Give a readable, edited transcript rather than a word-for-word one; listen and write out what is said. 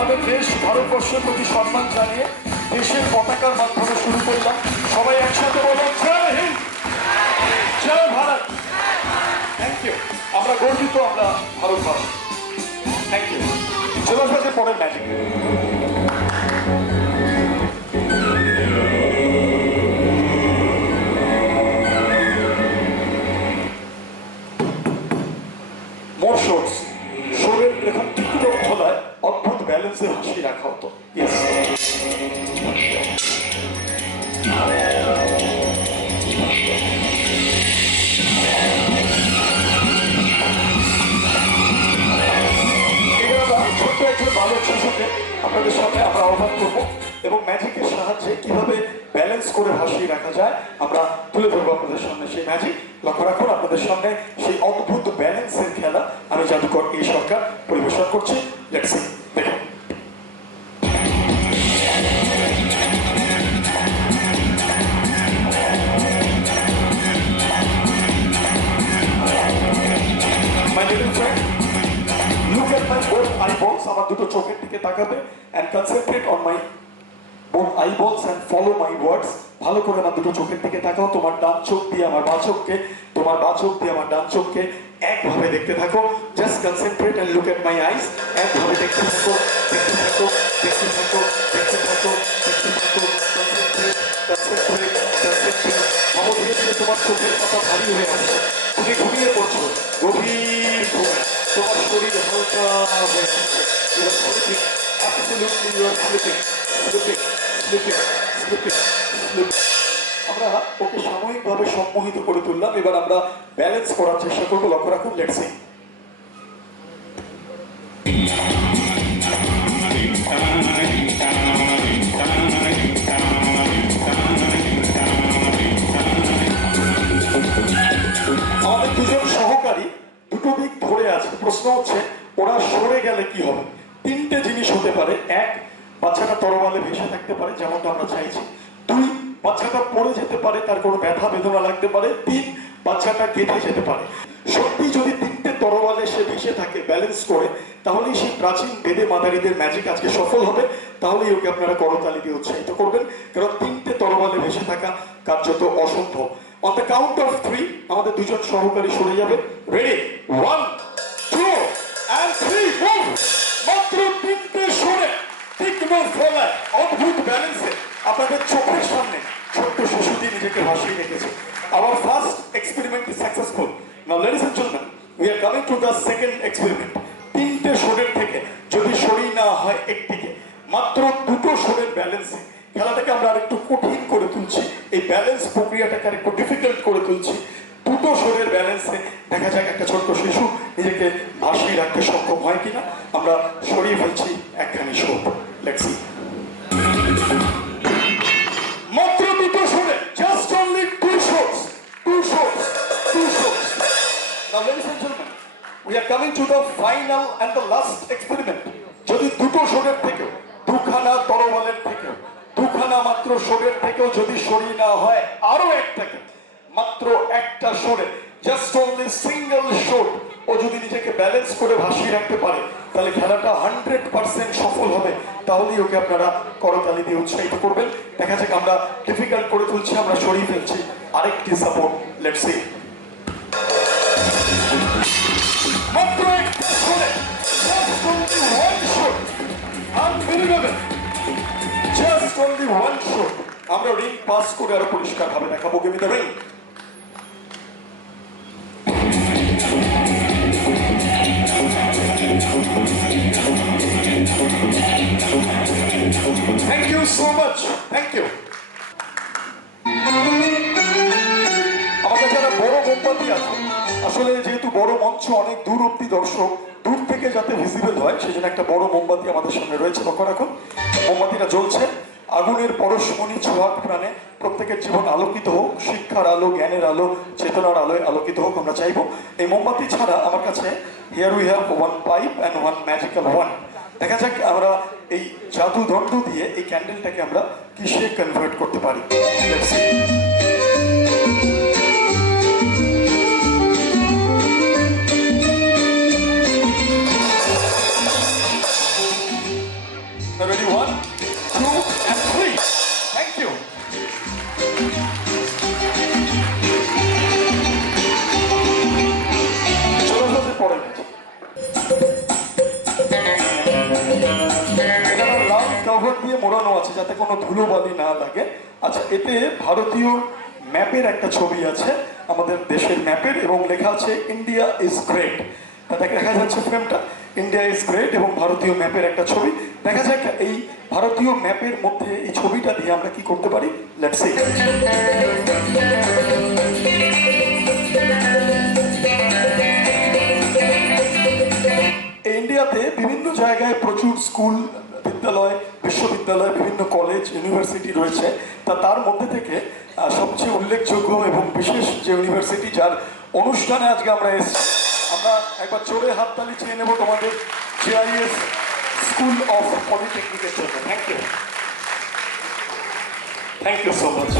আমাদের দেশ ভারতবর্ষের প্রতি সম্মান জানিয়ে দেশের পতাকার মাধ্যমে শুরু করলাম। সবাই একসাথে বললাম জয় হিন্দ, জয় ভারত। Thank you. আমরা গর্বিত, আমরা ভারতবাসী। Thank you. চলে আসবে পরের ম্যাজিক। মোর শোর্টস, শোরের এরকম টিকটক খোলায় অদ্ভুত ব্যালেন্সে হাসি রাখা হতো। ইয়েস, ছোট্ট একজন বালক শিশুকে আপনাদের সামনে আমরা আহ্বান করবো এবং ম্যাজিকের সাহায্যে কিভাবে ব্যালেন্স করে হাসি রাখা যায় আমরা তুলে ধরবো আপনাদের সামনে সেই ম্যাজিক। লক্ষ্য রাখুন, আপনাদের সামনে সেই অদ্ভুত ব্যালেন্সের খেলা আমি জাদুকর এই সরকার পরিবেশন করছি। লেটস সি, দেখুন। My little friend, look at my both eyeballs, আমার দুটো চোখের দিকে তাকাবে and concentrate on my both eyeballs and follow my words. ভালো করে আমার দুটো চোখের দিকে তাকাও। তোমার ডান চোখ দিয়ে আমার বাঁ চোখকে, তোমার বাঁ চোখ দিয়ে আমার ডান চোখকে একভাবে দেখতে থাকো। Just concentrate and look at my eyes. একভাবে দেখতে থাকো, দেখতে থাকো, দেখতে থাকো, দেখতে থাকো, দেখতে থাকো। Concentrate, concentrate, concentrate. ভাবো ধীরে ধীরে তোমার চোখের পাতা ভারী হয়ে আসছে, তুমি ঘুমিয়ে পড়ছো গভীর ঘুমে, তোমার শরীর হালকা হয়ে আসছে। You are sleeping, absolutely you are sleeping, sleeping, sleeping, sleeping, sleeping. আমরা ওকে সাময়িকভাবে সম্মোহিত করে তুললাম। এবার আমরা ব্যালেন্স করার চেষ্টা করবো। লক্ষ্য রাখুন, লেটস সি। আমাদের দুজন সহকারী দুটো দিক ধরে আছে। প্রশ্ন হচ্ছে ওরা সরে গেলে কি হবে? তিনটে জিনিস হতে পারে। এক, বাচ্চাটা তরবালে ভেসে থাকতে পারে যেমনটা আমরা চাইছি। দুই, বাচ্চাটা পড়ে যেতে পারে, তার কোনো ব্যথা বেদনা লাগতে পারে। তিন, বাচ্চাটা কেঁদে যেতে পারে। সত্যি যদি তিনটে তরবালে সে ভেসে থাকে ব্যালেন্স করে, তাহলেই সেই প্রাচীন বেদে মাদারিদের ম্যাজিক আজকে সফল হবে। তাহলেই ওকে আপনারা করতালি দিয়ে উৎসাহিত করবেন, কারণ তিনটে তরবালে ভেসে থাকা কার্যত অসম্ভব। On the count of 3 আমাদের দুজন সহকারী সরে যাবে। Ready, 1 2 and 3 move. মাত্র তিনটে সরে তীক্ষ্ণ ফলায় অদ্ভুত ব্যালেন্সে আপনাদের চোখের সামনে ছোট্ট শিশুটি নিজেকে ভাসিয়ে রেখেছে। Our first experiment is successful. Now ladies and gentlemen, we are coming to the second experiment. তিনটে সরের থেকে যদি সরিয়ে না হয় একদিকে, মাত্র দুটো সরের ব্যালেন্সে খেলাটাকে আমরা আরেকটু কঠিন করে তুলছি। এই ব্যালেন্স প্রক্রিয়াটাকে আরেকটু ডিফিকাল্ট করে তুলছি। দুটো শরীরের ব্যালেন্সে দেখা যাক একটা ছোট্ট শিশু নিজেকে ভাসিয়ে রাখতে সক্ষম হয় কিনা। আমরা সরিয়ে ফেলছি একখানি শোট। Let's see. মাত্র দুটো শোটে, just only two shots, two shots, two shots. Now ladies and gentleman, we are coming to the final and the last experiment. যদি দুটো শটের থেকেও, দুখানা তরবালের থেকেও, দুখানা মাত্র শোরের থেকেও যদি সরিয়ে না হয় আরো একটাকে, মাত্র একটা শোরে, জাস্ট অনলি সিঙ্গেল শট, ও যদি নিজেকে ব্যালেন্স করে ভাসিয়ে রাখতে পারে, তাহলে খেলাটা 100% সফল হবে। তাহলেই ওকে আপনারা করতালি দিয়ে উৎসাহিত করবেন। দেখা যাক, আমরা ডিফিকাল্ট করে তুলছি, আমরা সরিয়ে ফেলছি আরেকটি সাপোর্ট। Let's see. মাত্র একটা শোরে, just only one shot, unbelievable, just only one shot. আমরা রিং পাস করে আরো পরিষ্কার ভাবে দেখাবো। Give me the ring. Thank you so much, thank you. আমাদের যারা বড় মোমবাতি আছে, আসলে যেহেতু বড় মঞ্চ অনেক দূর অব্দি দর্শক দূর থেকে যাতে ভিজিবল হয়, সেজন্য একটা বড় মোমবাতি আমাদের সামনে রয়েছে। লক্ষ্য রাখুন, মোমবাতিটা জ্বলছে। আগুনের পরশমণি ছোঁয়ার প্রাণে প্রত্যেকের জীবন আলোকিত হোক, শিক্ষার আলো, জ্ঞানের আলো, চেতনার আলোয় আলোকিত হোক আমরা চাইবো। এই মোমবাতি ছাড়া আমার কাছে here we have one pipe and one magical one. দেখা যাক আমরা এই জাদু দণ্ড দিয়ে এই ক্যান্ডেলটাকে আমরা কিসে কনভার্ট করতে পারি। Let's see. যাতে কোনো ধুলোবালি না লাগে। আচ্ছা, এতে ভারতীয় ম্যাপের একটা ছবি আছে, আমাদের দেশের ম্যাপের, এবং লেখা আছে ইন্ডিয়া ইজ গ্রেট। তা দেখা যাচ্ছে ফ্রেমটা, ইন্ডিয়া ইজ গ্রেট এবং ভারতীয় ম্যাপের একটা ছবি। দেখা যাক এই ভারতীয় ম্যাপের মধ্যে এই ছবিটা দিয়ে আমরা কি করতে পারি। Let's see. ইন্ডিয়াতে বিভিন্ন জায়গায় প্রচুর স্কুল, বিদ্যালয়, বিশ্ববিদ্যালয়, বিভিন্ন কলেজ, ইউনিভার্সিটি রয়েছে। তার মধ্যে থেকে সবচেয়ে উল্লেখযোগ্য এবং বিশেষ যে ইউনিভার্সিটি, যার অনুষ্ঠানে আজকে আমরা এসেছি, আমরা একবার জোরে হাততালি চেয়ে নেব তোমাদের JIS স্কুল অফ পলিটেকনিকের জন্য। Thank you so much.